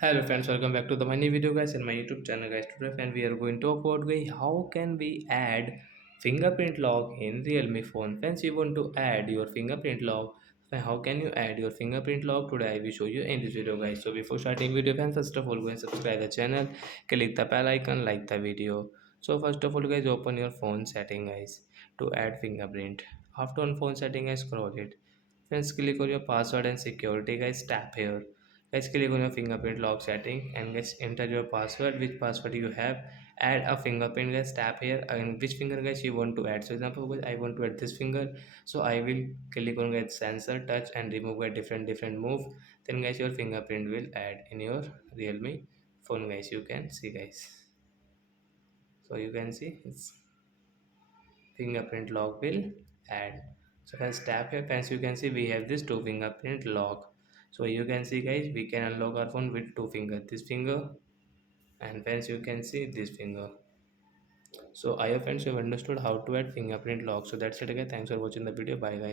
Hello friends, welcome back to the my new video guys and my YouTube channel guys. Today friend we are going to talk about guys how can we add fingerprint lock in Realme phone. Friends, you want to add your fingerprint lock. Then how can you add your fingerprint lock? Today I will show you in this video guys. So before starting video friends, first of all go and subscribe the channel, click the bell icon, like the video. So first of all guys, open your phone setting guys to add fingerprint. After on phone setting guys, scroll it. Friends, click on your password and security guys, tap here. Guys, click on your fingerprint lock setting and guys enter your password, which password you have. Add a fingerprint guys, tap here and which finger guys you want to add. So example guys, I want to add this finger, so I will click on guys sensor touch and remove a different move. Then guys your fingerprint will add in your Realme phone guys. You can see guys, so you can see it's fingerprint lock will add. So let's tap here friends, you can see we have this two fingerprint lock. So you can see guys, we can unlock our phone with two fingers, this finger and friends you can see this finger. So I hope friends you have understood how to add fingerprint lock. So that's it again, thanks for watching the video, bye guys.